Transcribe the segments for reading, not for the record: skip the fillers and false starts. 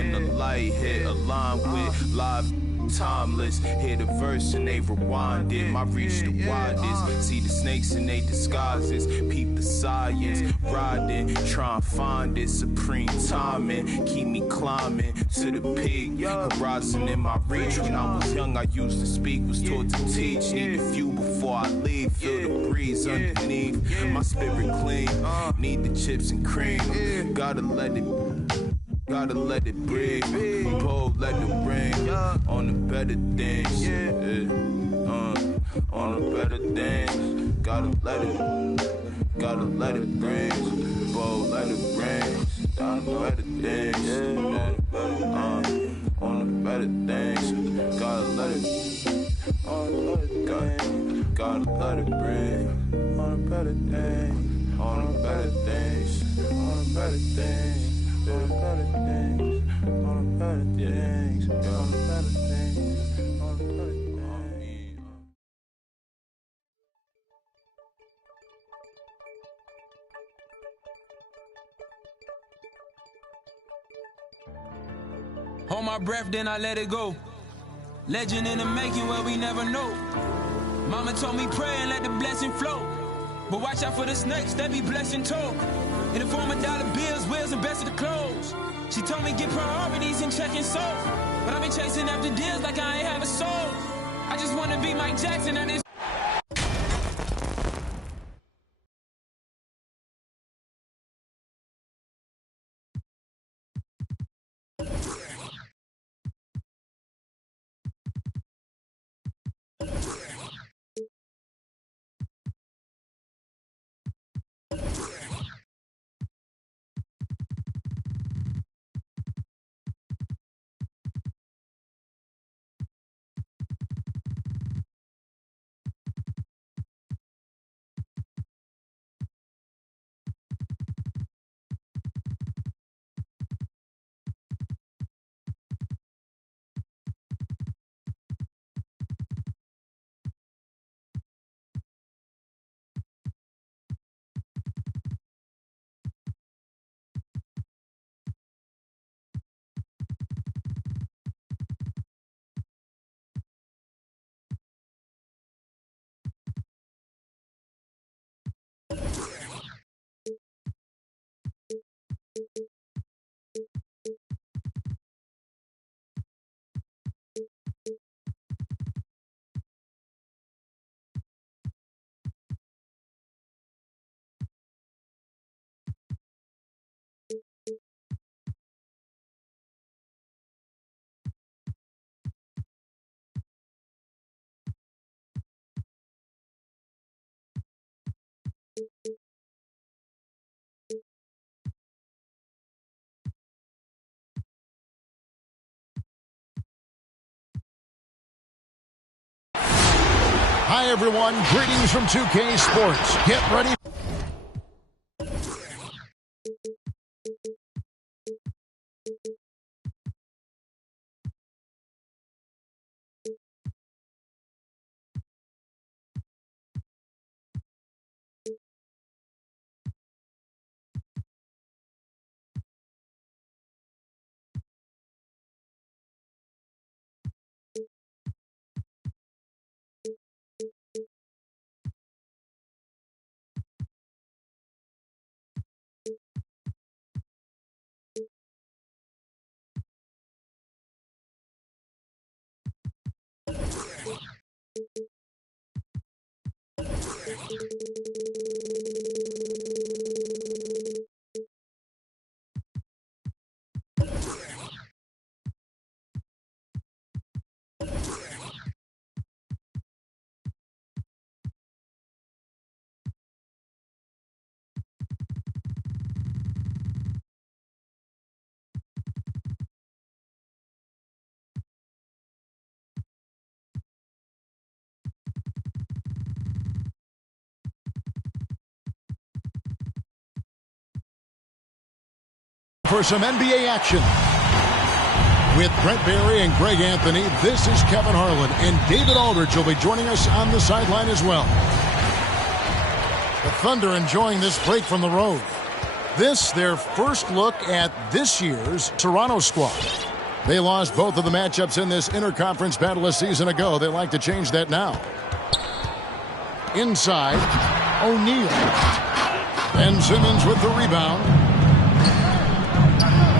when the light hit, align with live timeless. Hear the verse and they rewind it. My reach the widest. See the snakes in they disguises. Peep the science. Riding, try and find it. Supreme timing. Keep me climbing to the peak. Horizon in my reach. When I was young, I used to speak, was taught to teach. Need a few before I leave. Feel the breeze underneath. My spirit clean. Need the chips and cream. Gotta let it breathe. Pull, let it ring. On the better things. On the better things. Gotta let it ring. Pull, let it ring. On the better things. On the better things. Gotta let it ring. On the better things. On the better things. On the better things. On the better things, on the better things, on the better things, on the better things. Hold my breath, then I let it go. Legend in the making where we never know. Mama told me pray and let the blessing flow. But watch out for the snakes, they be blessing too. In the form of dollar bills, wheels, and best of the clothes. She told me get priorities and checking souls. But I've been chasing after deals like I ain't have a soul. I just wanna be Mike Jackson and this. Hi, everyone. Greetings from 2K Sports. Get ready. For some NBA action. With Brent Barry and Greg Anthony, this is Kevin Harlan, and David Aldridge will be joining us on the sideline as well. The Thunder enjoying this break from the road. This, their first look at this year's Toronto squad. They lost both of the matchups in this interconference battle a season ago. They like to change that now. Inside, O'Neal. Ben Simmons with the rebound.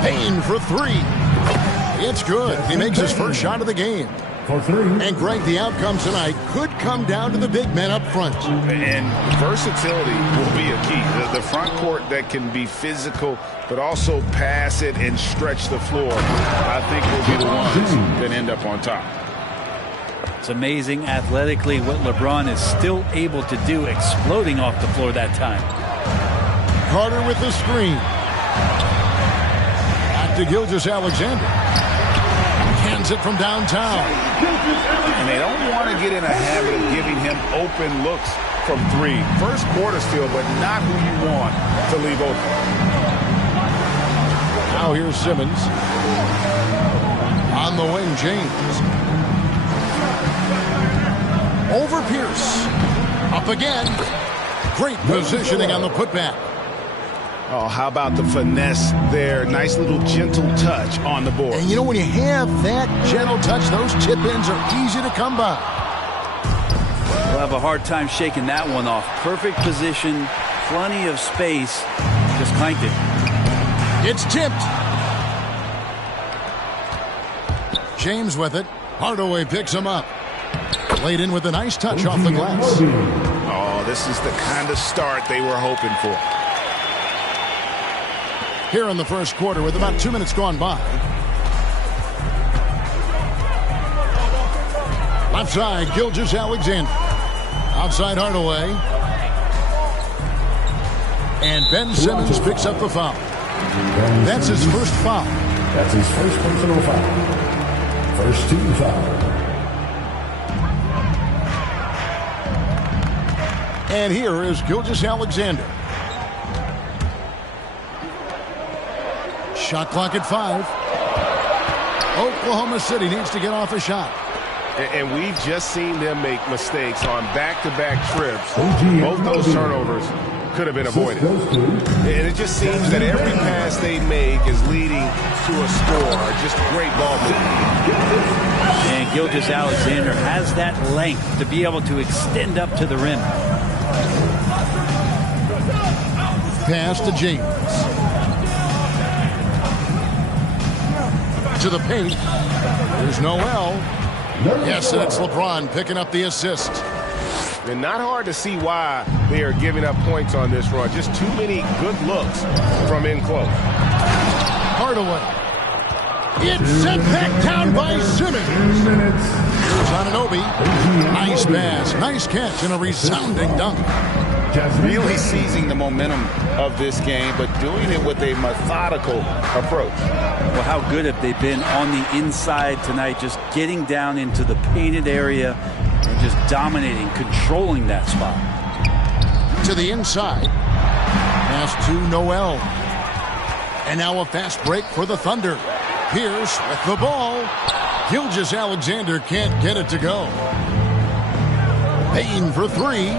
Payne for three. It's good. He makes his first shot of the game. And Greg, the outcome tonight could come down to the big men up front. And versatility will be a key. The front court that can be physical, but also pass it and stretch the floor, I think will be the ones that end up on top. It's amazing athletically what LeBron is still able to do, exploding off the floor that time. Carter with the screen. Back to Gilgeous-Alexander. Hands it from downtown. And they don't want to get in a habit of giving him open looks from three. First quarter still, but not who you want to leave open. Now here's Simmons. On the wing, James. Over Pierce. Up again. Great positioning on the putback. Oh, how about the finesse there? Nice little gentle touch on the board. And you know, when you have that gentle touch, those chip-ins are easy to come by. We'll have a hard time shaking that one off. Perfect position, plenty of space. Just clanked it. It's tipped. James with it. Hardaway picks him up. Laid in with a nice touch off the glass. Oh, this is the kind of start they were hoping for. Here in the first quarter with about 2 minutes gone by. Left side, Gilgeous-Alexander. Outside Hardaway. And Ben Simmons picks up the foul. That's his first foul. That's his first personal foul. First team foul. And here is Gilgeous-Alexander. Shot clock at 5. Oklahoma City needs to get off a shot. And we've just seen them make mistakes on back-to-back trips. Both those turnovers could have been avoided. And it just seems that every pass they make is leading to a score. Just great ball movement. And Gilgeous-Alexander has that length to be able to extend up to the rim. Pass to James. To the paint. There's Noel. Yes, and it's LeBron picking up the assist. And not hard to see why they are giving up points on this run. Just too many good looks from in close. Hardaway. It's sent back down by Simmons. Here's Anunoby. Nice pass, nice catch, and a resounding dunk. Really seizing the momentum of this game, but doing it with a methodical approach. Well, how good have they been on the inside tonight, just getting down into the painted area and just dominating, controlling that spot. To the inside. Pass to Noel. And now a fast break for the Thunder. Pierce with the ball. Gilgeous-Alexander can't get it to go. Payne for three.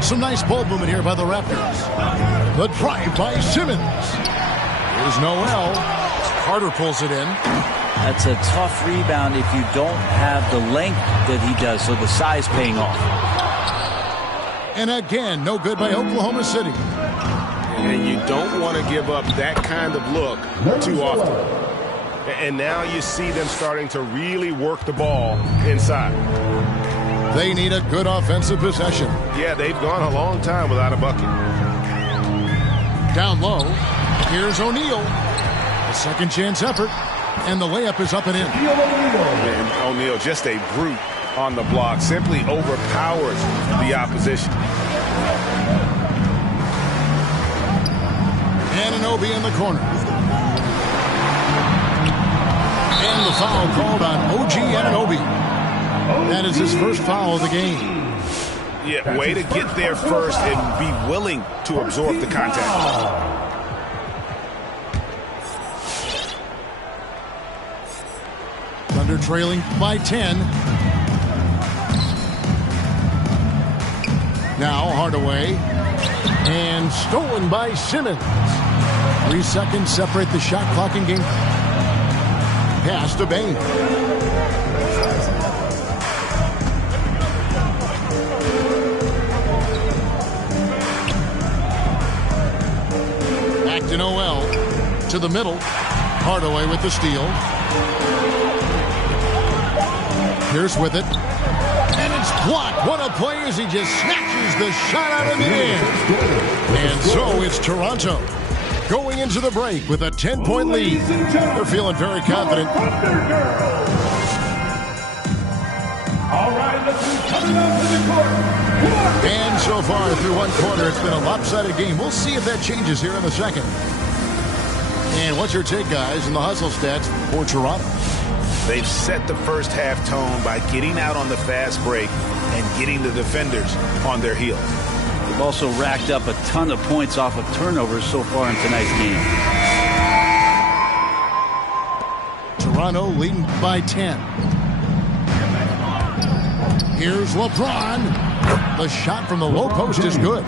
Some nice ball movement here by the Raptors. The drive by Simmons. Here's Noel. Carter pulls it in. That's a tough rebound if you don't have the length that he does, so the size paying off. And again, no good by Oklahoma City. And you don't want to give up that kind of look too often. And now you see them starting to really work the ball inside. They need a good offensive possession. Yeah, they've gone a long time without a bucket. Down low. Here's O'Neal. A second chance effort. And the layup is up and in. And O'Neal, just a brute on the block. Simply overpowers the opposition. Anunoby in the corner. And the foul called on OG Anunoby. That is his first foul of the game. Yeah, way to get there first and be willing to absorb the contact. Thunder trailing by 10. Now Hardaway. And stolen by Simmons. 3 seconds separate the shot clock and game. Pass to Bane. Back to Noel. To the middle. Hardaway with the steal. Pierce with it. And it's blocked. What a play as he just snatches the shot out of the air. And so it's Toronto going into the break with a 10-point lead. They're feeling very confident. All right, let's move coming up to the court. And so far through one quarter, it's been a lopsided game. We'll see if that changes here in the second. And what's your take, guys, in the hustle stats for Toronto? They've set the first half tone by getting out on the fast break and getting the defenders on their heels. They've also racked up a ton of points off of turnovers so far in tonight's game. Toronto leading by 10. Here's LeBron. The shot from the low post is good.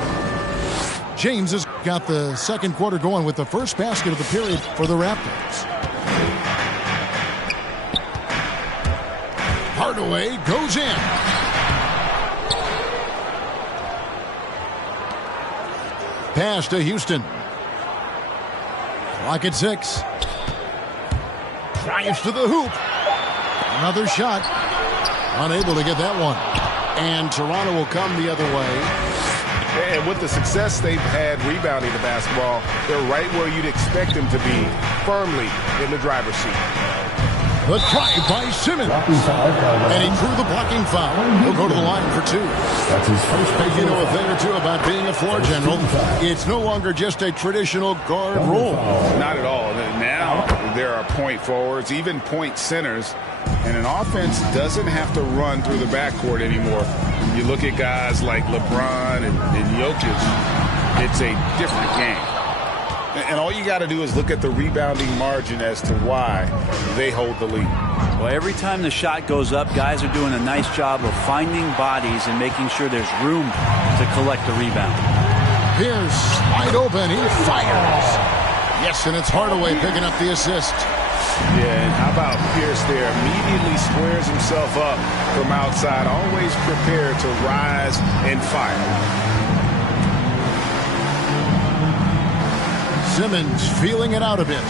James has got the second quarter going with the first basket of the period for the Raptors. Hardaway goes in. Pass to Houston. Clock at 6. Drives to the hoop. Another shot. Unable to get that one. And Toronto will come the other way. And with the success they've had rebounding the basketball, they're right where you'd expect them to be, firmly in the driver's seat. The drive by Simmons. And he drew the blocking foul. He'll go to the line for 2. That's his first. You know a thing or two about being a floor general. It's no longer just a traditional guard role. Not at all. Now there are point forwards, even point centers, and an offense doesn't have to run through the backcourt anymore. When you look at guys like LeBron and Jokic, it's a different game. And all you got to do is look at the rebounding margin as to why they hold the lead. Well, every time the shot goes up, guys are doing a nice job of finding bodies and making sure there's room to collect the rebound. Pierce wide open. He fires. Yes, and it's Hardaway picking up the assist. Yeah, and how about Pierce there? Immediately squares himself up from outside, always prepared to rise and fire. Simmons feeling it out a bit.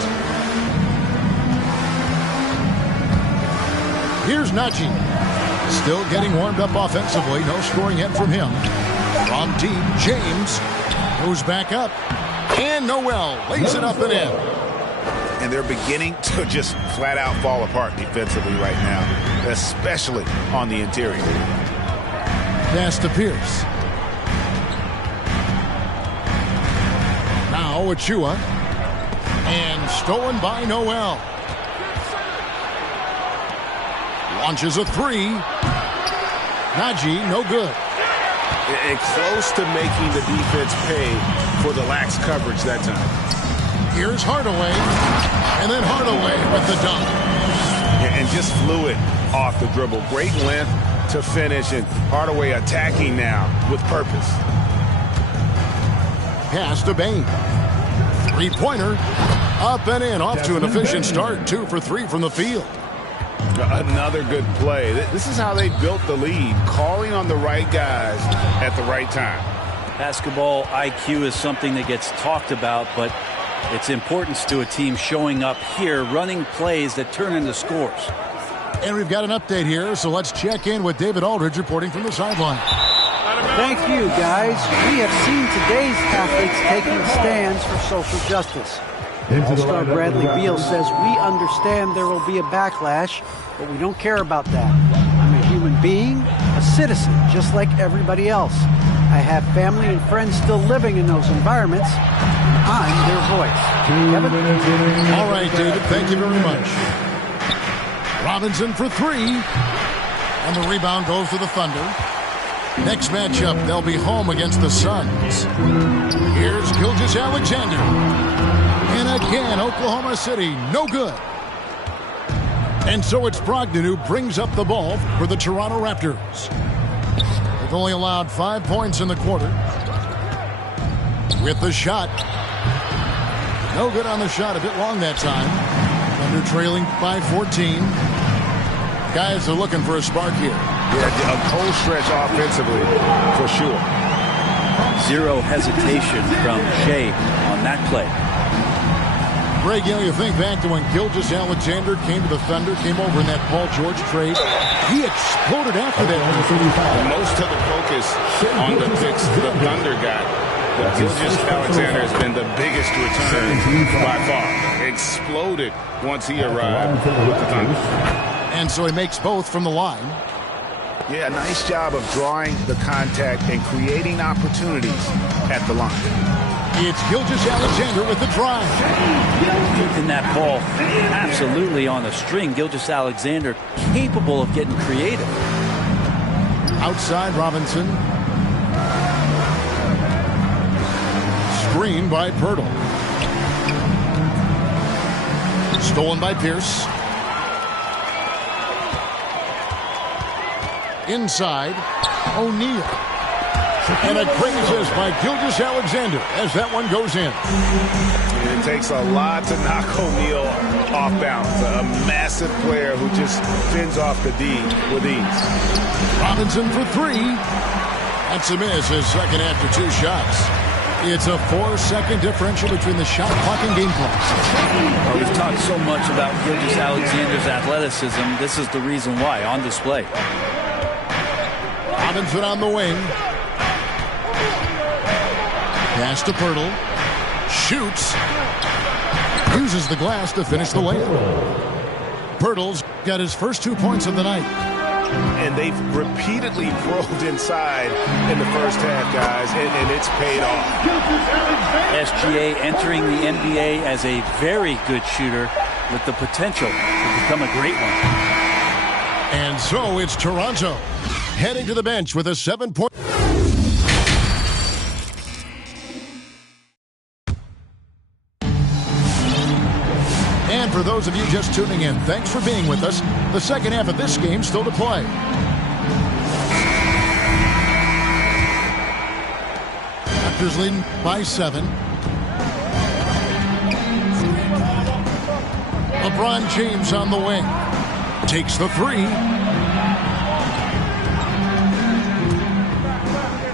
Here's Najee. Still getting warmed up offensively. No scoring yet from him. From deep, James goes back up. And Noel lays it up and in. And they're beginning to just flat out fall apart defensively right now, especially on the interior. Pass to Pierce. Now Achua. And stolen by Noel. Launches a 3. Najee, no good. And close to making the defense pay for the lax coverage that time. Here's Hardaway. And then Hardaway with the dunk. And just fluid off the dribble. Great length to finish, and Hardaway attacking now with purpose. Pass to Bane. Three-pointer. Up and in. Off to an efficient start. 2 for 3 from the field. Another good play. This is how they built the lead, calling on the right guys at the right time. Basketball IQ is something that gets talked about, but its importance to a team showing up here, running plays that turn into scores. And we've got an update here, so let's check in with David Aldridge reporting from the sideline. Thank you, guys. We have seen today's athletes taking stands for social justice. All-Star Bradley Beal says, we understand there will be a backlash, but we don't care about that. I'm a human being, a citizen, just like everybody else. I have family and friends still living in those environments. I'm their voice. Kevin? All right, David, thank you very much. Robinson for 3. And the rebound goes to the Thunder. Next matchup, they'll be home against the Suns. Here's Gilgeous-Alexander. And again, Oklahoma City, no good. And so it's Brogdon who brings up the ball for the Toronto Raptors. They've only allowed 5 points in the quarter. With the shot. No good on the shot. A bit long that time. Thunder trailing by 14. Guys are looking for a spark here. Yeah, a cold stretch offensively, for sure. Zero hesitation from Shea on that play. Greg, you think back to when Gilgeous-Alexander came to the Thunder, came over in that Paul George trade. He exploded after that. Most of the focus on the picks the Thunder got. But Gilgeous-Alexander has been the biggest return by far. Exploded once he arrived with the Thunder. And so he makes both from the line. Yeah, nice job of drawing the contact and creating opportunities at the line. It's Gilgeous-Alexander with the drive. Keeping that ball absolutely on a string. Gilgeous-Alexander capable of getting creative. Outside Robinson. Screen by Pirtle. Stolen by Pierce. Inside, O'Neal. And a great assist by Gilgeous-Alexander as that one goes in. It takes a lot to knock O'Neal off balance. A massive player who just fends off the D with ease. Robinson for three. That's a miss, his second after two shots. It's a 4-second differential between the shot clock and game clock. Well, we've talked so much about Gilgeous-Alexander's athleticism. This is the reason why, on display. Robinson on the wing. Pass to Pirtle. Shoots. Uses the glass to finish the layup. Pirtle's got his first 2 points of the night. And they've repeatedly probed inside in the first half, guys, and it's paid off. SGA entering the NBA as a very good shooter with the potential to become a great one. And so it's Toronto heading to the bench with a 7-point. And for those of you just tuning in, thanks for being with us. The second half of this game still to play. Raptors leading by 7. LeBron James on the wing. Takes the three.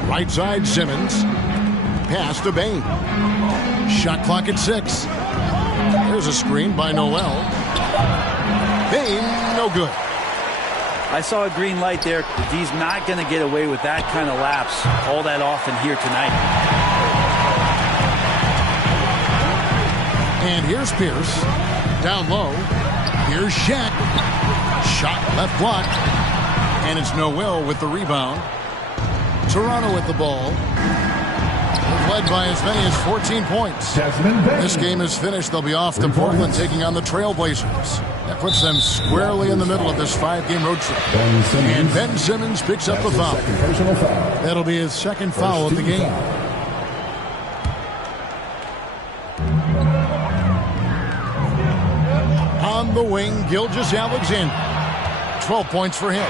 Right side Simmons. Pass to Bane. Shot clock at 6. There's a screen by Noel. Bane, no good. I saw a green light there. He's not going to get away with that kind of lapse all that often here tonight. And here's Pierce. Down low. Here's Shaq. Shot left block. And it's Noel with the rebound. Toronto with the ball. Led by as many as 14 points. This game is finished. They'll be off to Portland taking on the Trailblazers. That puts them squarely in the middle of this 5-game road trip. And Ben Simmons picks up the foul. That'll be his second foul of the game. On the wing, Gilgeous-Alexander. 12 points for him.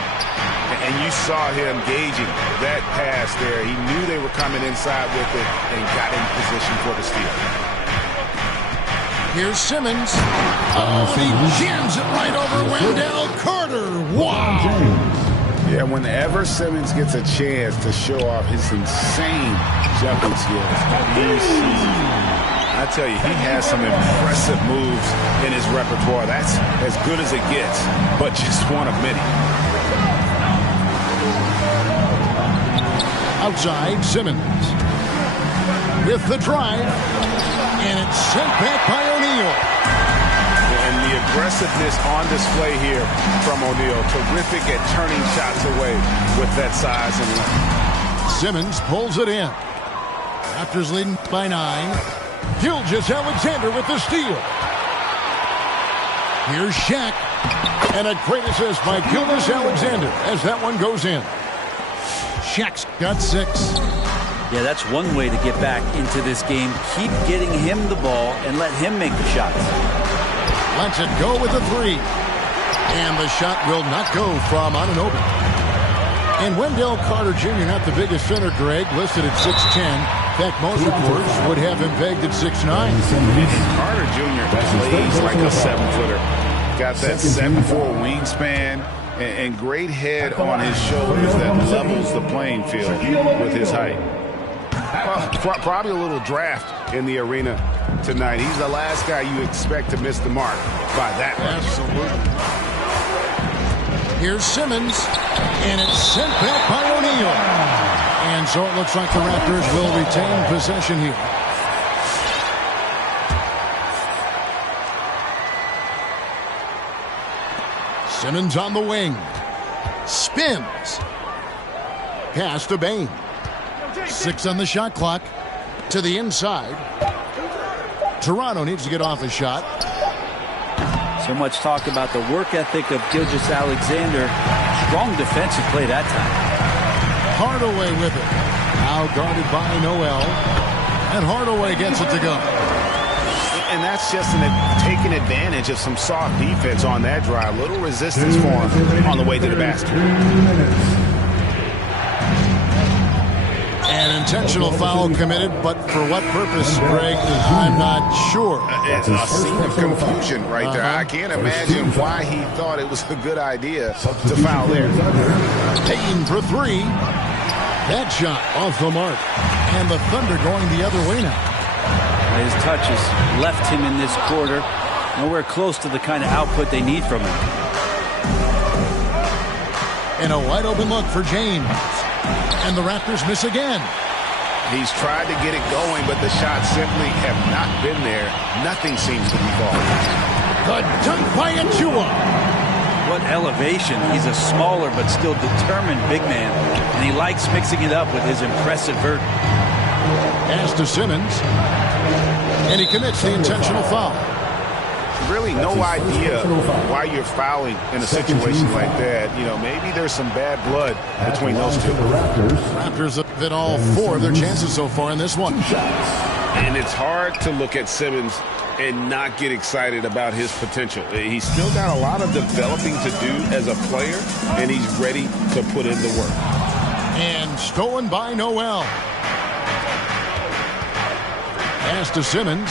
And you saw him gauging that pass there. He knew they were coming inside with it and got in position for the steal. Here's Simmons. Oh, he jams it right over Wendell Carter. Wow. Yeah, whenever Simmons gets a chance to show off his insane jumping skills, I tell you, he has some impressive moves in his repertoire. That's as good as it gets, but just one of many. Outside, Simmons with the drive, and it's sent back by O'Neal. And the aggressiveness on display here from O'Neal. Terrific at turning shots away with that size and length. Simmons pulls it in. Raptors leading by 9. Gilgeous-Alexander with the steal. Here's Shaq. And a great assist by Gilgeous-Alexander as that one goes in. Shaq's got 6. Yeah, that's one way to get back into this game. Keep getting him the ball and let him make the shots. Lets it go with a 3. And the shot will not go from Anunoby. And Wendell Carter Jr., not the biggest center, Greg, listed at 6'10". In fact, most reports would have him pegged at 6'9". Carter Jr. plays like a 7-footer. Got that 7'4" wingspan and great head on his shoulders that levels the playing field with his height. Probably a little draft in the arena tonight. He's the last guy you expect to miss the mark by that much. Absolutely. Here's Simmons, and it's sent back by O'Neal. And so it looks like the Raptors will retain possession here. Simmons on the wing. Spins. Pass to Bane. 6 on the shot clock. To the inside. Toronto needs to get off a shot. So much talk about the work ethic of Gilgeous-Alexander. Strong defensive play that time. Hardaway with it. Now guarded by Noel. And Hardaway gets it to go. And that's just taking advantage of some soft defense on that drive. Little resistance for him on the way to the basket. An intentional foul committed, but for what purpose, Greg, I'm not sure. It's a scene of confusion right there. I can't imagine why he thought it was a good idea to foul there. Payton for 3. That shot off the mark. And the Thunder going the other way now. His touches left him in this quarter. Nowhere close to the kind of output they need from him. And a wide open look for James. And the Raptors miss again. He's tried to get it going, but the shots simply have not been there. Nothing seems to be falling. The dunk by Achua. What elevation. He's a smaller but still determined big man. And he likes mixing it up with his impressive vert. Pass to Simmons. And he commits the intentional foul. Really no idea why you're fouling in a situation like that. You know, maybe there's some bad blood between those two. Raptors have hit all 4 of their chances so far in this one. And it's hard to look at Simmons and not get excited about his potential. He's still got a lot of developing to do as a player, and he's ready to put in the work. And stolen by Noel. Pass to Simmons.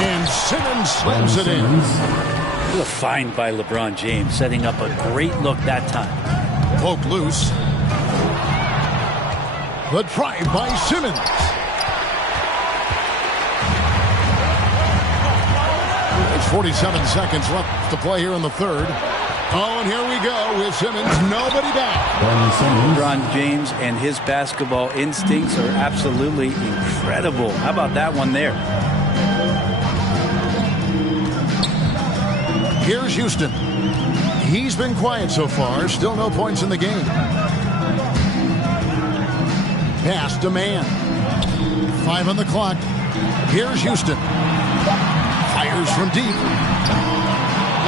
And Simmons slams it in. What a find by LeBron James, setting up a great look that time. Poke loose. The drive by Simmons. There's 47 seconds left to play here in the third. Oh, and here we go with Simmons. Nobody back. LeBron James and his basketball instincts are absolutely incredible. How about that one there? Here's Houston. He's been quiet so far. Still no points in the game. Pass to Mann. 5 on the clock. Here's Houston. Fires from deep.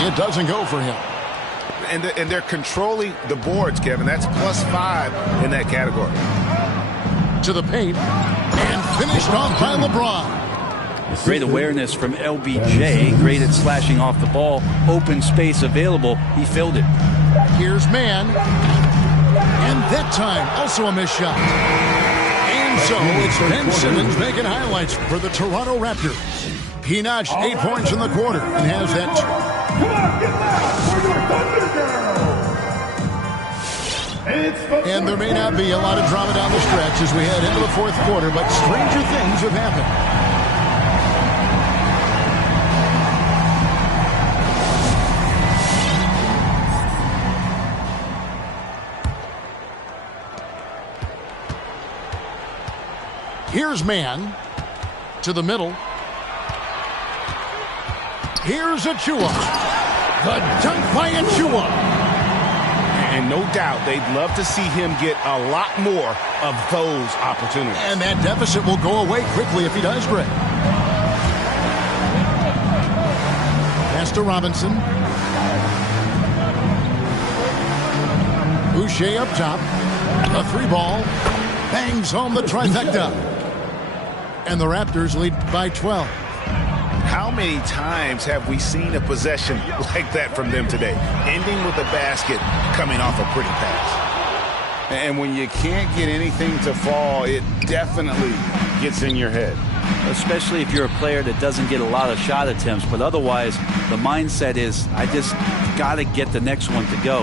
It doesn't go for him. And they're controlling the boards, Kevin. That's +5 in that category. To the paint. And finished off by LeBron. Great awareness from LBJ. Great at slashing off the ball. Open space available. He filled it. Here's Mann. And that time, also a missed shot. And so it's Ben Simmons making highlights for the Toronto Raptors. He notched 8 points in the quarter and has that. Come on, get loud for your Thunder Girls. And there may not be a lot of drama down the stretch as we head into the fourth quarter, but stranger things have happened. Here's Mann to the middle. Here's Achua. The dunk by Achua. And no doubt they'd love to see him get a lot more of those opportunities. And that deficit will go away quickly if he does, Greg. Pass to Robinson. Boucher up top. A 3-ball. Bangs home the trifecta. And the Raptors lead by 12. How many times have we seen a possession like that from them today? Ending with a basket, coming off a pretty pass. And when you can't get anything to fall, it definitely gets in your head. Especially if you're a player that doesn't get a lot of shot attempts, but otherwise the mindset is, I just got to get the next one to go,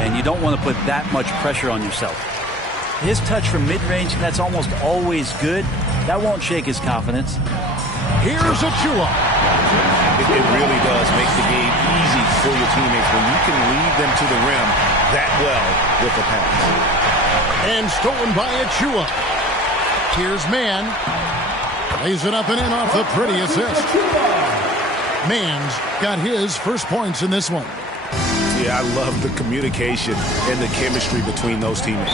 and you don't want to put that much pressure on yourself. His touch from mid-range, that's almost always good. That won't shake his confidence. Here's Achiuwa. It really does make the game easy for your teammates when you can lead them to the rim that well with the pass. And stolen by Achiuwa. Here's Mann. Lays it up and in off the pretty assist. Mann's got his first points in this one. Yeah, I love the communication and the chemistry between those teammates.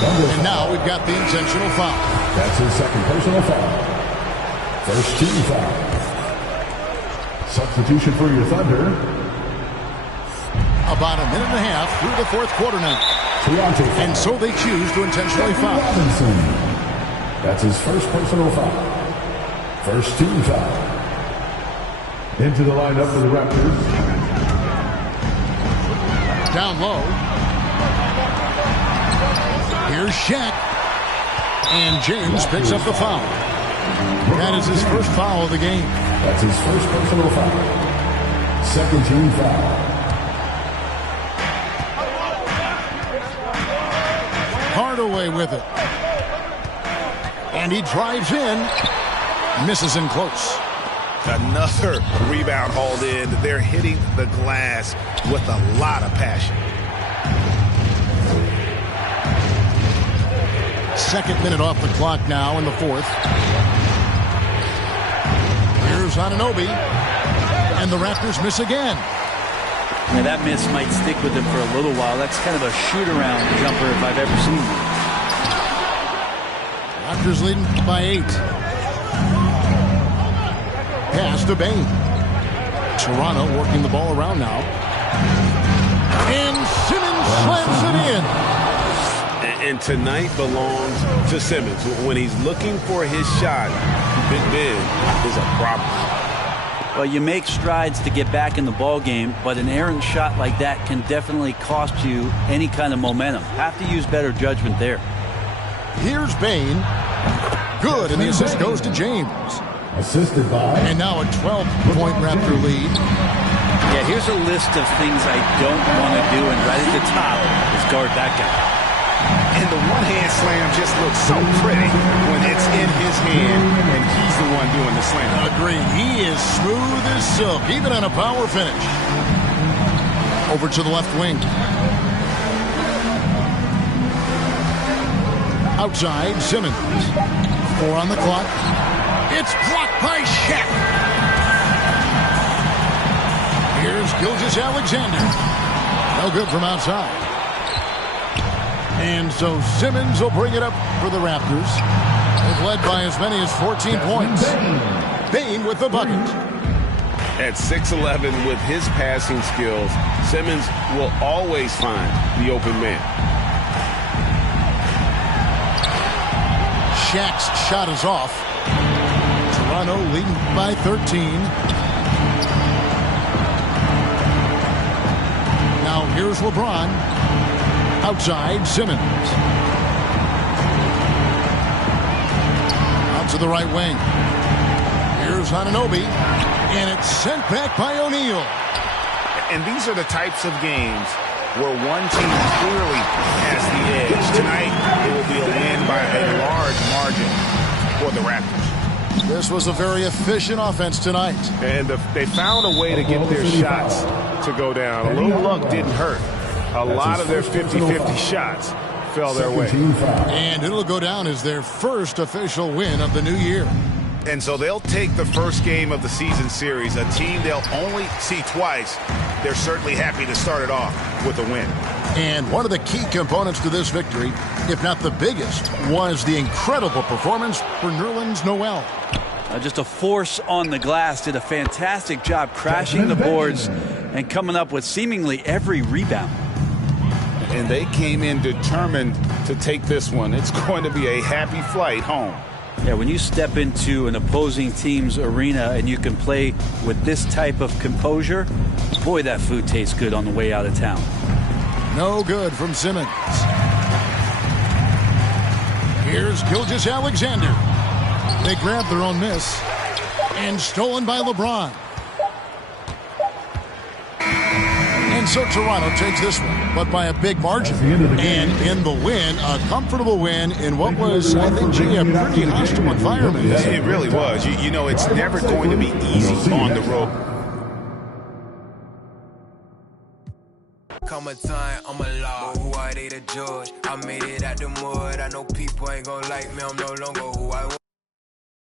And now we've got the intentional foul. That's his second personal foul. First team foul. Substitution for your Thunder. About a minute and a half through the fourth quarter now. And so they choose to intentionally foul. Robinson. That's his first personal foul. First team foul. Into the lineup for the Raptors. Down low. Here's Shaq. And James picks up the foul. That is his first foul of the game. That's his first personal foul. Second team foul. Hardaway with it. And he drives in. Misses in close. Another rebound hauled in. They're hitting the glass with a lot of passion. Second minute off the clock now in the fourth. Here's Anunoby. And the Raptors miss again. Now that miss might stick with them for a little while. That's kind of a shoot-around jumper if I've ever seen one. Raptors leading by 8. Pass to Bane. Toronto working the ball around now. And Simmons slams it in. And tonight belongs to Simmons. When he's looking for his shot, Big Ben is a problem. Well, you make strides to get back in the ball game, but an errant shot like that can definitely cost you any kind of momentum. Have to use better judgment there. Here's Bane. Good, and the assist goes to James. Assisted by. And now a 12-point Raptor lead. Yeah, here's a list of things I don't want to do, and right at the top is guard that guy. And the one-hand slam just looks so pretty when it's in his hand and he's the one doing the slam. Agreed. He is smooth as silk, even on a power finish. Over to the left wing. Outside, Simmons. 4 on the clock. It's blocked by Shaq. Here's Gilgeous-Alexander. No good from outside. And so Simmons will bring it up for the Raptors. They've led by as many as 14 points. Bane with the bucket. At 6'11" with his passing skills, Simmons will always find the open man. Shaq's shot is off. Toronto leading by 13. Now here's LeBron. Outside, Simmons. Out to the right wing. Here's Anunoby. And it's sent back by O'Neal. And these are the types of games where one team clearly has the edge. Tonight, it will be a win by a large margin for the Raptors. This was a very efficient offense tonight. And they found a way to get their shots to go down. A little luck didn't hurt. A lot of their 50-50 shots fell their way. And it'll go down as their first official win of the new year. And so they'll take the first game of the season series, a team they'll only see twice. They're certainly happy to start it off with a win. And one of the key components to this victory, if not the biggest, was the incredible performance for Nerlens Noel. Just a force on the glass, did a fantastic job crashing the boards and coming up with seemingly every rebound. And they came in determined to take this one. It's going to be a happy flight home. Yeah, when you step into an opposing team's arena and you can play with this type of composure, boy, that food tastes good on the way out of town. No good from Simmons. Here's Gilgeous-Alexander. They grab their own miss. And stolen by LeBron. And so Toronto takes this one, but by a big margin. And in the win, a comfortable win in what was, I think, a pretty hostile environment. It really was. You know, it's never going to be easy on the road. Come a time, I'm a law. Who are they to judge? I made it out the mud. I know people ain't gonna like me. I'm no longer who I was.